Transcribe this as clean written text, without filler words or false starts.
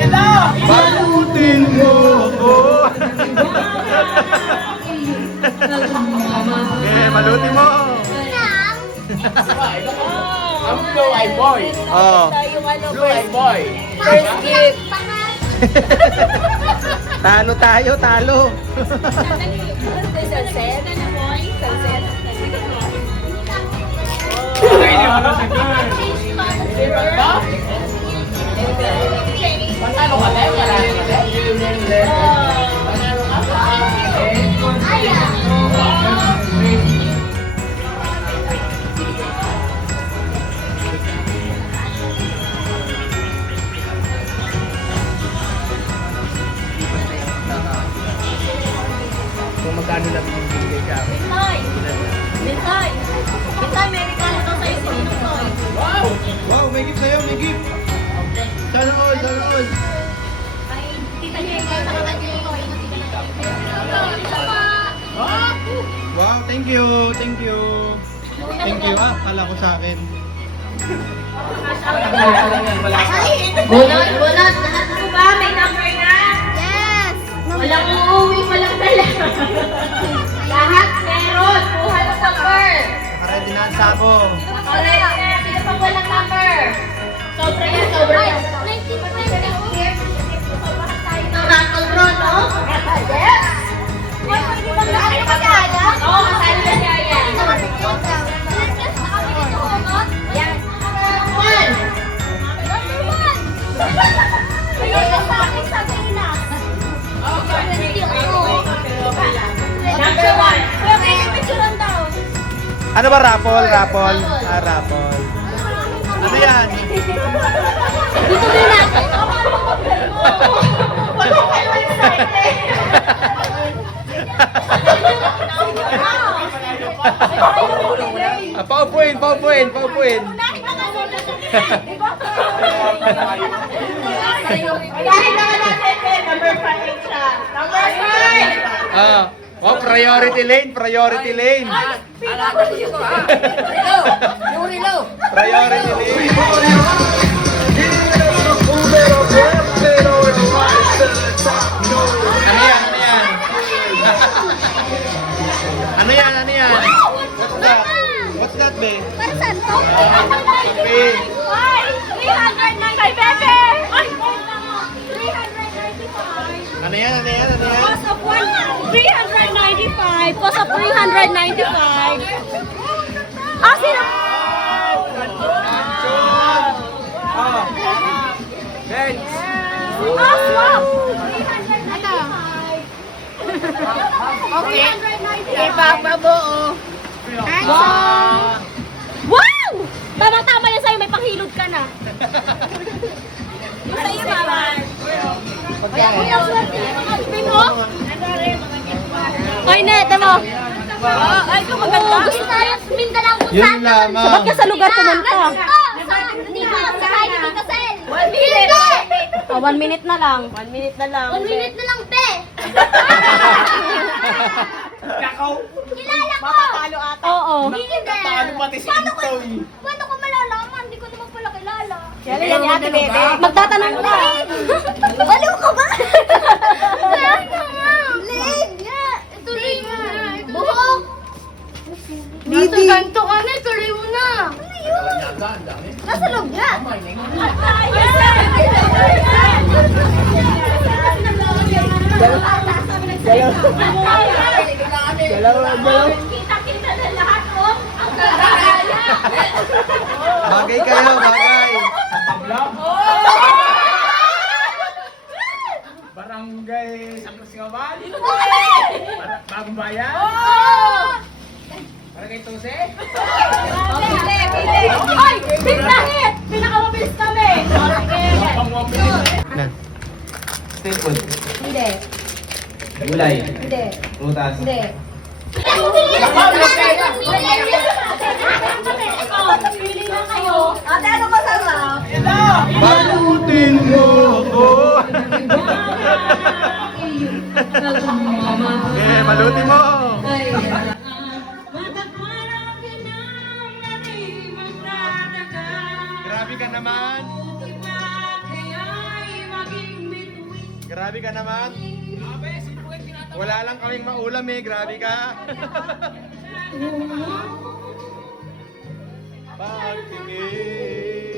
Balutin mo ako. Okay, balutin mo. Ang blue eye boy. Oh. Blue eye boy. First gift. Talo tayo, talo. Sunset. Sunset. Panalo ka tayo, marami ka tayo. Panalo ka. Kung magkano lang binibigay ka akin. Mintay! Mintay, may regalo daw sa'yo si Mintay. Wow! Wow, may gift sa'yo, may gift. Sana all, sana all. Ay, tita niya yung kaya sa Wow, thank you, thank you. Thank you, kala ko sa akin. Bunot! Bunot! Lahat mo ba? May number na? Yes! Walang uuwi, walang dala. Lahat meron. Kuha ng number. Ready na ang sako. Alright, sino pa walang number? Sobra yan, sobra yan. Nakakal bro, no? Yes! Kasali ba si Aya? Oo, kasali ba si Aya? Yan. One! Number one. Ano ba, raffle? Raffle? Ah, raffle. Ano yan? Dito din natin. Wala kayo excited. Paupuin, paupuin, paupuin. Kahit naman natin, number 5 siya. Number 5! Ah, oh, priority lane, priority lane. Priority lane. Ano yan? Ano yan? Ano yan? Ano yan? What's that? What's that, be? Para saan to? Be. Ay! 395 Bebe! Ay! 395! Ano yan? Ano yan? Ano yan? Cost of 395. Cost of 395. Ah, sino? Ah. Thanks. Ah, swap! Okay. Ipapabuo. Wow! Wow! Tama-tama yan sa'yo. May panghilod ka na. Yung sa'yo, mama. Kuya, swerte yung mga husband mo. Ay, net, mo. Ay, ito maganda. Gusto tayo Mindanao kung Yun saan. lamang. Ba't ka sa lugar pumunta? Dito, sa kaya ni Tita Sel. 1 minute. 1 minute na lang. 1 minute na lang. 1 minute na lang, be. Kakaw! Kilala ko. Matatalo ata. Oo. Talo pati si Intoy. Paano ko malalaman? Hindi ko naman pala kilala. Yan yan ate bebe. Magtatanong ka. Baliw ka ba? Leg nga. Ito leg nga. Buhok. Dito ganito ka na. Tuloy mo na. Ano yun? Nasa loob nga. Kita-kita na lahat, oh. Ang kagaya. Bagay kayo, bagay. Barangay Sangkasingawan. Bagong bayan. Barangay Tuse. Pili. Ay! Pinahit! Pinakamabilis kami! Pang 1 minute. Nan. Staple. Hindi. Gulay. Hindi. Prutas. Hindi. Pili na kayo. Ate, ano masarap? Balutin mo ako. Okay, balutin mo. Grabe ka naman. Grabe ka naman. Wala lang kaming maulam eh. Grabe ka. Pagtingin.